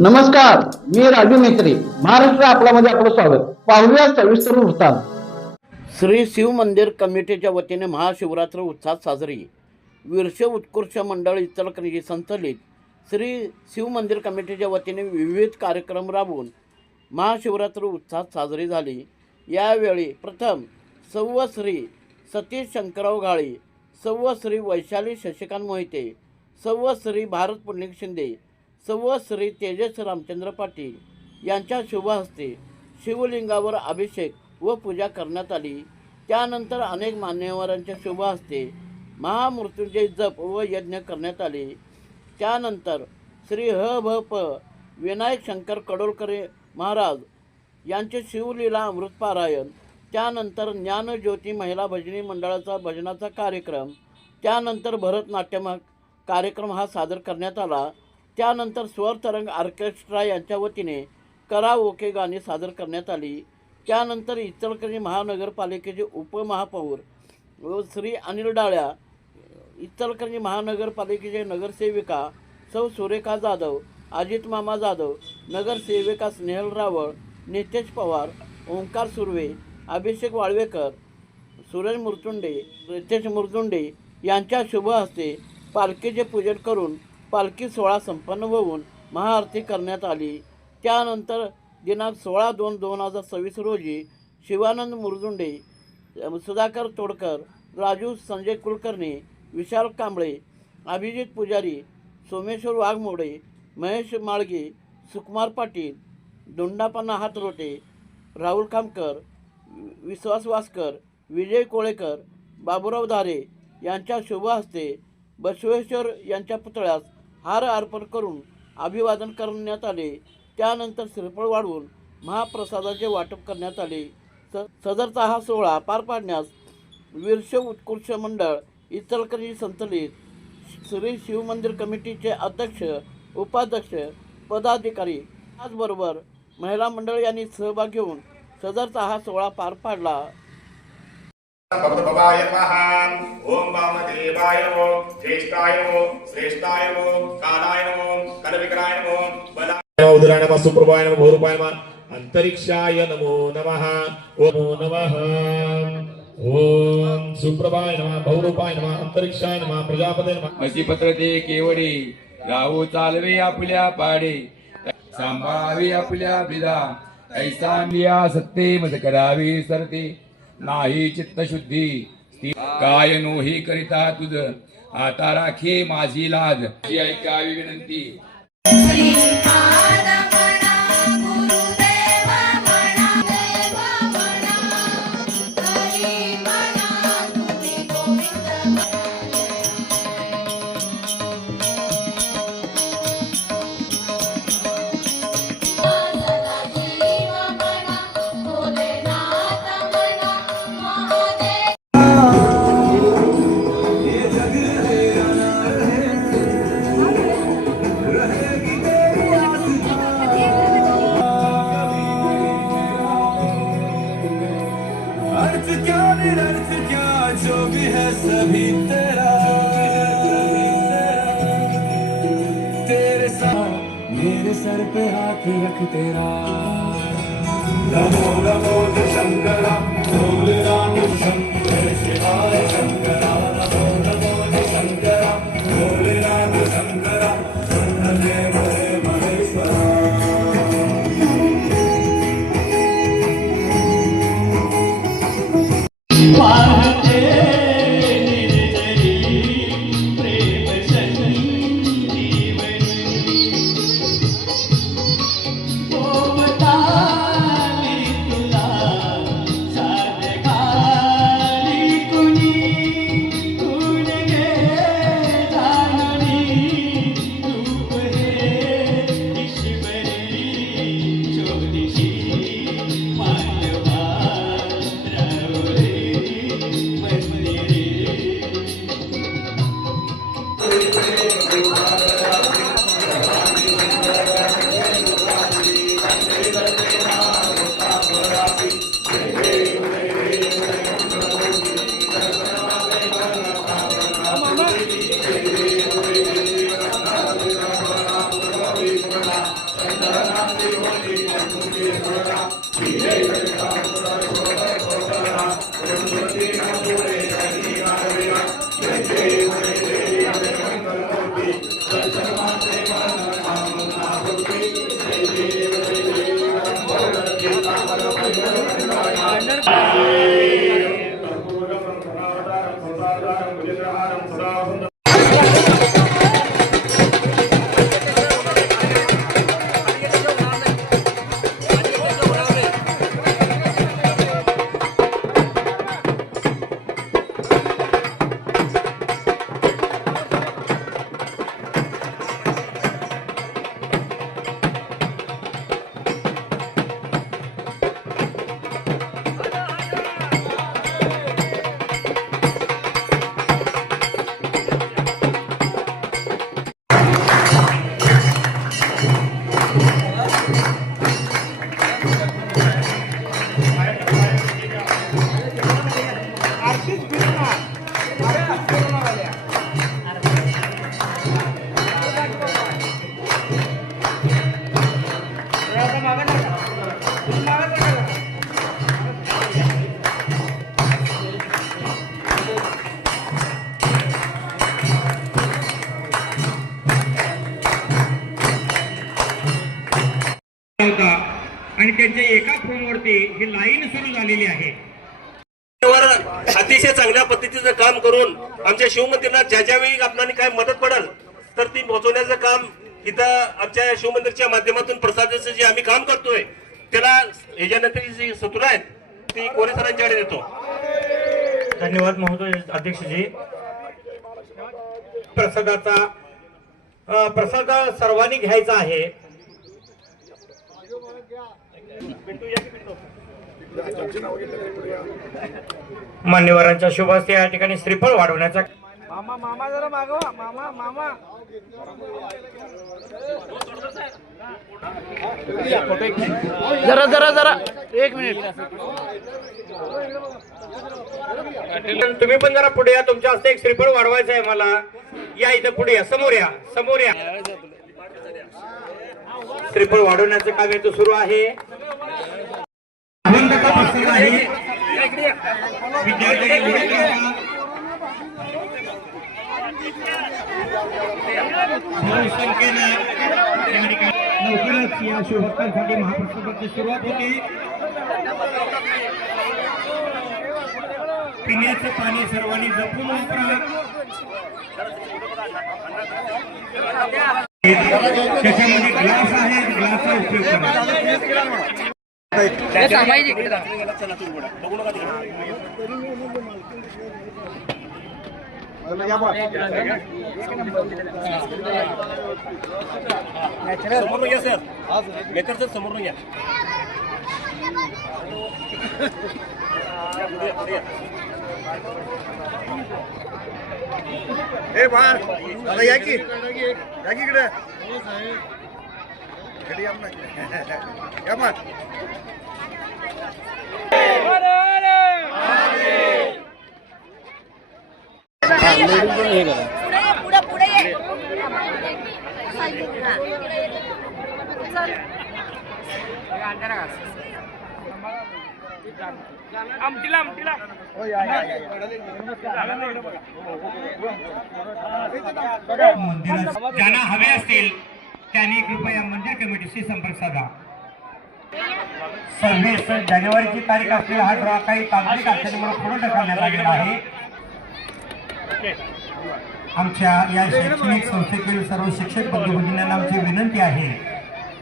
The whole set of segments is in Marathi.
नमस्कार, मी राजू मेत्री. महाराष्ट्र आपल्यामध्ये आपलं स्वागत. पाहूया सविस्तर वृत्तांत. श्री शिव मंदिर कमिटीच्या वतीने महाशिवरात्र उत्साहात साजरी. वीरशैव उत्कृष्ट मंडळ इचलकरंजी संचलित श्री शिव मंदिर कमिटीच्या वतीने विविध कार्यक्रम राबवून महाशिवरात्र उत्साहात साजरी झाली. यावेळी प्रथम सव्व श्री सतीश शंकरराव घाळी, सव्व श्री वैशाली शशिकांत मोहिते, सव्व श्री भारत पुंडलिक शिंदे, सव्व श्री तेजस रामचंद्र पाटील यांच्या शुभ हस्ते शिवलिंगावर अभिषेक व पूजा करण्यात आली. त्यानंतर अनेक मान्यवरांच्या शुभ हस्ते महामृत्युंजय जप व यज्ञ करण्यात आले. त्यानंतर श्री भ प विनायक शंकर कडोलकर महाराज यांचे शिवलीला अमृतपारायण, त्यानंतर ज्ञानज्योती महिला भजनी मंडळाचा भजनाचा कार्यक्रम, त्यानंतर भरतनाट्यम कार्यक्रम हा सादर करण्यात आला. त्यानंतर स्वर तरंग ऑर्केस्ट्रा यांच्या वतीने कराओके गाणी सादर करण्यात आली. त्यानंतर इचलकरंजी महानगरपालिकेचे उपमहापौर व श्री अनिल डाळ्या, इचलकरंजी महानगरपालिकेचे नगरसेविका सौ सुरेखा जाधव, अजित मामा जाधव, नगरसेविका स्नेहल रावळ, नितेश पवार, ओंकार सुर्वे, अभिषेक वाळवेकर, सुरेश मुरचुंडे, रितेश मुरचुंडे यांच्या शुभ हस्ते पालखीचे पूजन करून पालखी सोहळा संपन्न होऊन महाआरती करण्यात आली. त्यानंतर दिनांक 16/2/2026 रोजी शिवानंद मुरजुंडे, सुधाकर तोडकर, राजू संजय कुलकर्णी, विशाल कांबळे, अभिजित पुजारी, सोमेश्वर वाघमोडे, महेश माळगे, सुकुमार पाटील, दोंडापन्ना हातरोटे, राहुल खामकर, विश्वास वासकर, विजय कोळेकर, बाबूराव धारे यांच्या शुभ हस्ते बसवेश्वर यांच्या पुतळ्यास हार अर्पण करून अभिवादन करण्यात आले. त्यानंतर श्रीफळ वाढवून महाप्रसादाचे वाटप करण्यात आले. सदरचा हा सोहळा पार पाडण्यास वीरशैव उत्कृष्ट मंडळ इचलकरंजी संचलित श्री शिवमंदिर कमिटीचे अध्यक्ष, उपाध्यक्ष, पदाधिकारी त्याचबरोबर महिला मंडळ यांनी सहभाग घेऊन सदरचा हा सोहळा पार पाडला. भगवद्भवाय नमः. ओम वामदेवाय नमः. ज्येष्ठाय नमः. श्रेष्ठाय नमः. कालाय नमः. कलविकराय नमः. बलाय उदराय नमः. सुप्रभाय नमः. भूरूपाय नमः. अंतरिक्षाय नमो नमः. ओम नमः. ओम सुप्रभाय नमः. भूरूपाय नमः. अंतरिक्षाय नमः. प्रजापते नमः. मसीपत्र ते केवडी राहू चालवे आपल्या पाडे, सांभाळावी आपल्या ब्रिदा, ऐसा लिया सत्ते मज करावी सरते, नाही चित्तशुद्धी काय नोही करिता तुझ, आता राखे माझी लाज, ऐकावी विनंती. जो भी है सभी तेरा, तेरे साथ मेरे सर पे हाथ रख तेरा. नमो नमो शंकरा, भोलेनाथ शंकर शिवाय शंकरा. नमो नमो शंकरा, भोलेनाथ शंकरा, देव महेश्वरा. होता आणि त्यांच्या एका फोनवरती ही लाईन सुरू झालेली आहे. अतिशय चांगल्या पद्धतीचं काम करून आमच्या शिवमंदिराला ज्या ज्यावेळी आपल्याला काय मदत पडेल तर ती पोहोचवण्याचं काम इथं आमच्या शिवमंदिरच्या माध्यमातून प्रसादाचं जे आम्ही काम करतोय त्याला ह्याच्यानंतर जी सूत्र आहेत ती कोरे सरांच्याकडे देतो. धन्यवाद महोदय अध्यक्षजी. प्रसाद सर्वांनी घ्यायचा आहे. मान्यवरांच्या शुभ हस्ते या ठिकाणी श्रीफळ वाढवण्याचा मामा जरा मागवा मामा जरा एक मिनिट. तुम्ही पण जरा पुढे या. तुमच्या हस्ते एक श्रीफळ वाढवायचं आहे मला. या इथं पुढे या. समोर या. श्रीफळ वाढवण्याचं काम इथं सुरू आहे. लवकरच या शिवभक्तांसाठी महाप्रसादाची सुरुवात होती. पिण्याचे पाणी सर्वांनी जपून वापरा. त्याच्यामध्ये ग्लास आहे. ग्लासचा उपयोग करा. समोर घ्या सर. मेकर सर समोर घ्या. या की इकडे पुढे ये. आमटीला ज्यांना हवे असतील त्यांनी कृपया मंदिर कमिटीशी संपर्क साधा. 26 जानेवारीची तारीख असलेला हा ड्रॉ काही तांत्रिक अडचणीमुळे पुढे ढकलण्यात आलेला आहे. आमच्या या शैक्षणिक संस्थेतील सर्व शिक्षक बंधू भगिनींना आमची विनंती आहे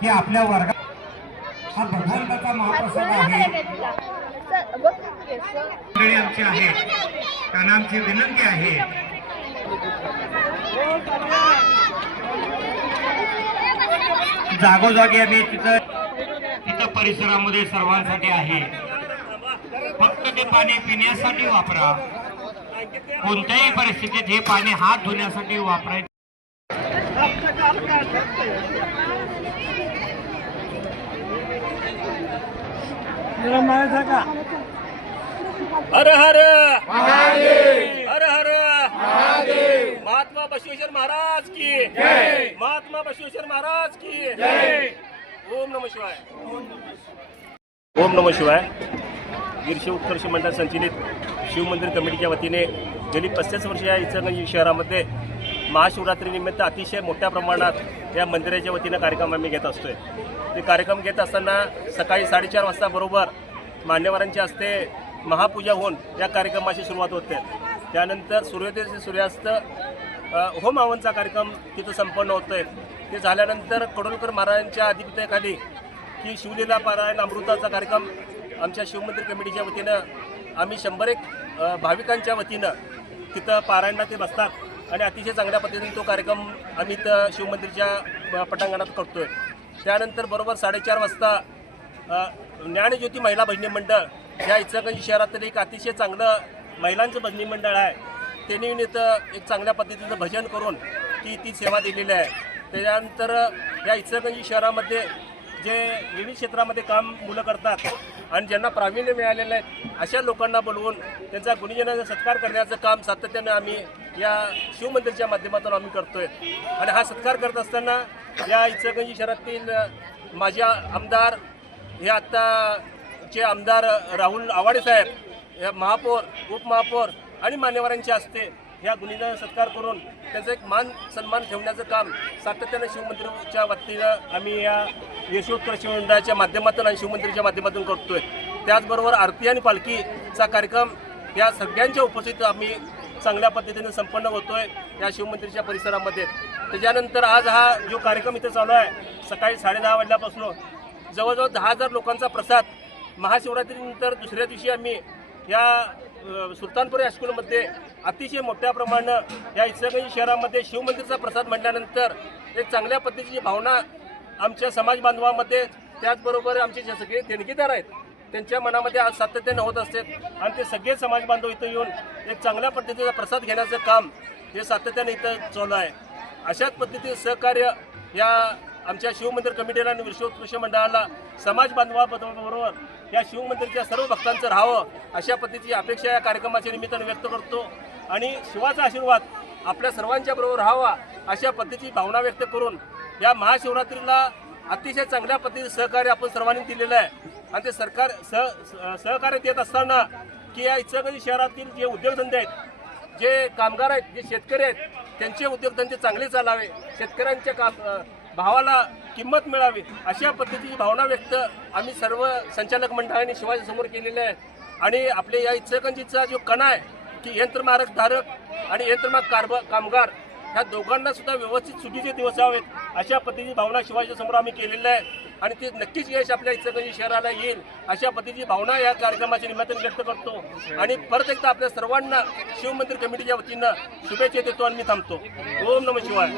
की आपल्या वर्गात हा भगवंताचा महाप्रसाद आहे. आमचे आहे त्यांना आमची विनंती आहे जागोजागी आम्ही तिथं परिसरामध्ये सर्वांसाठी आहे. फक्त ते पाणी पिण्यासाठी वापरा. कोणत्याही परिस्थितीत हे पाणी हात धुण्यासाठी वापरायचं. हर हर हर हर महात्मा बसवेश्वर महाराज की जय. महात्मा बसवेश्वर महाराज की जय. ओम नमः शिवाय. ओम नमः शिवाय. वीरशैव उत्कर्ष मंडळ संचलित शिवमंदिर कमिटीच्या वतीने गेली 35 वर्ष या इचलकरंजी शहरामध्ये महाशिवरात्रीनिमित्त अतिशय मोठ्या प्रमाणात या मंदिराच्या वतीनं कार्यक्रम आम्ही घेत असतोय. ते कार्यक्रम घेत असताना सकाळी 4:30 वाजता बरोबर मान्यवरांच्या हस्ते महापूजा होऊन या कार्यक्रमाची सुरुवात होते. त्यानंतर सूर्योदय ते सूर्यास्त होम हवनचा कार्यक्रम तिथं संपन्न होतोय. ते झाल्यानंतर कडोलकर महाराजांच्या अधिपत्याखाली की शिवलीला पारायण अमृताचा कार्यक्रम आमच्या शिवमंदिर कमिटीच्या वतीनं आम्ही 101 भाविकांच्या वतीनं तिथं पारायणला ते बसतात आणि अतिशय चांगल्या पद्धतीने तो कार्यक्रम आम्ही इथं शिवमंदिरच्या पटांगणात करतोय. त्यानंतर बरोबर 4:30 वाजता ज्ञानज्योती महिला भजनी मंडळ या इचलकरंजी शहरातील एक अतिशय चांगलं महिलांचं भजनी मंडळ आहे. त्यांनी इथं एक चांगल्या पद्धतीचं भजन करून ती सेवा दिलेली आहे. त्याच्यानंतर या इचलकरंजी शहरामध्ये जे विविध क्षेत्रामध्ये काम मुलं करतात आणि ज्यांना प्रावीण्य मिळालेलं आहे अशा लोकांना बोलवून त्यांचा गुणीजनाचा सत्कार करण्याचं काम सातत्याने आम्ही या शिवमंदिरच्या माध्यमातून आम्ही करतोय. आणि हा सत्कार करत असताना या इचलकरंजी शहरातील माझे आमदार हे आत्ताचे आमदार राहुल आवाडे साहेब, महापौर, उपमहापौर आणि मान्यवरांच्या हस्ते या गुणीजन सत्कार करून त्याचा एक मान सन्मान ठेवण्याचं काम सातत्यानं शिवमंदिराच्या वतीनं आम्ही या यशोत्कर्ष मंडळाच्या माध्यमातून आणि शिवमंदिराच्या माध्यमातून करतोय. त्याचबरोबर आरती आणि पालखीचा कार्यक्रम या सगळ्यांच्या उपस्थितीत आम्ही चांगल्या पद्धतीने संपन्न होतोय या शिवमंदिराच्या परिसरामध्ये. त्याच्यानंतर आज हा जो कार्यक्रम इथे चालू आहे सकाळी 10:30 वाजल्यापासून जवळजवळ 10,000 लोकांचा प्रसाद महाशिवरात्रीनंतर दुसऱ्या दिवशी आम्ही या सुलतानपूर हायस्कूलमध्ये अतिशय मोठ्या प्रमाणात या इचलकरंजी शहरामध्ये शिवमंदिरचा प्रसाद म्हटल्यानंतर एक चांगल्या पद्धतीची भावना आमच्या समाज बांधवामध्ये त्याचबरोबर आमचे जे सगळे देणगीदार आहेत त्यांच्या मनामध्ये आज सातत्याने होत असते आणि ते सगळे समाज बांधव इथं येऊन एक चांगल्या पद्धतीचा प्रसाद घेण्याचं काम हे सातत्याने इथं चालू आहे. अशाच पद्धतीचं सहकार्य या आमच्या शिवमंदिर कमिटीला आणि वीरशैव उत्कर्ष मंडळाला समाज बांधवाबरोबर या शिवमंदिरच्या सर्व भक्तांचं राहावं अशा पद्धतीची अपेक्षा या कार्यक्रमाच्या निमित्ताने व्यक्त करतो आणि शिवाचा आशीर्वाद आपल्या सर्वांच्या बरोबर राहावा अशा पद्धतीची भावना व्यक्त करून या महाशिवरात्रीला अतिशय चांगल्या पद्धतीचं सहकार्य आपण सर्वांनी दिलेलं आहे. आणि ते सहकार्य देत असताना की या इचलकरंजी शहरातील जे उद्योगधंदे आहेत, जे कामगार आहेत, जे शेतकरी आहेत त्यांचे उद्योगधंदे चांगले चालावे, शेतकऱ्यांच्या भावाला किंमत मिळावी अशा पद्धतीची भावना व्यक्त आम्ही सर्व संचालक मंडळाने शिवाजीसमोर केलेले आहे. आणि आपले या इचलकरंजीचा जो कणा आहे की यंत्रमारक धारक आणि यंत्रमारक कामगार ह्या दोघांना सुद्धा व्यवस्थित सुट्टीचे दिवस यावेत अशा पद्धतीची भावना शिवाजीसमोर आम्ही केलेली आहे. आणि ते नक्कीच यश आपल्या इचलकरंजी शहराला येईल अशा पद्धतीची भावना या कार्यक्रमाच्या निमित्ताने व्यक्त करतो. आणि परत एकदा आपल्या सर्वांना शिवमंदिर कमिटीच्या वतीनं शुभेच्छा देतो आणि मी थांबतो. ओम नमः शिवाय.